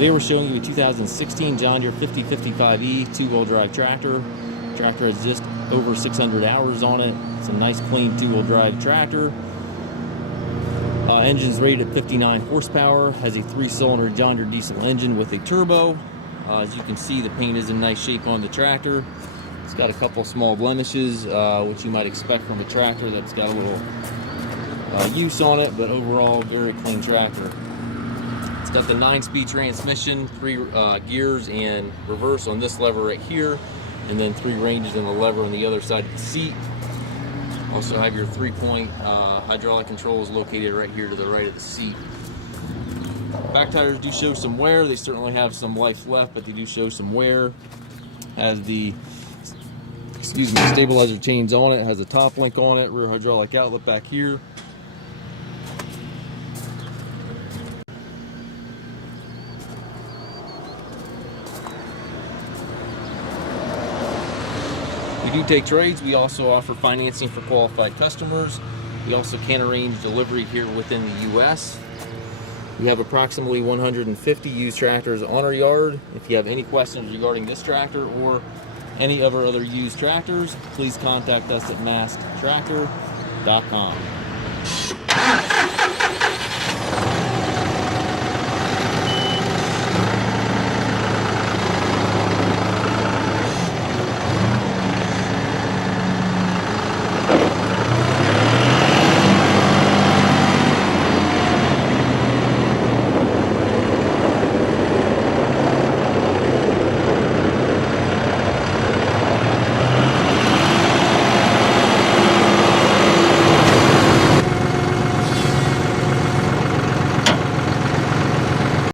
Today we're showing you a 2016 John Deere 5055E two-wheel drive tractor. The tractor has just over 600 hours on it. It's a nice clean two-wheel drive tractor. Engine's rated at 59 horsepower, has a 3-cylinder John Deere diesel engine with a turbo. As you can see, the paint is in nice shape on the tractor. It's got a couple small blemishes, which you might expect from a tractor that's got a little use on it, but overall, very clean tractor. It's got the 9-speed transmission, 3 gears and reverse on this lever right here, and then 3 ranges on the lever on the other side of the seat. Also have your 3-point hydraulic controls located right here to the right of the seat. Back tires do show some wear. They certainly have some life left, but they do show some wear. Has the stabilizer chains on it, has a top link on it, rear hydraulic outlet back here. We do take trades. We also offer financing for qualified customers. We also can arrange delivery here within the U.S. We have approximately 150 used tractors on our yard. If you have any questions regarding this tractor or any of our other used tractors, please contact us at masttractor.com.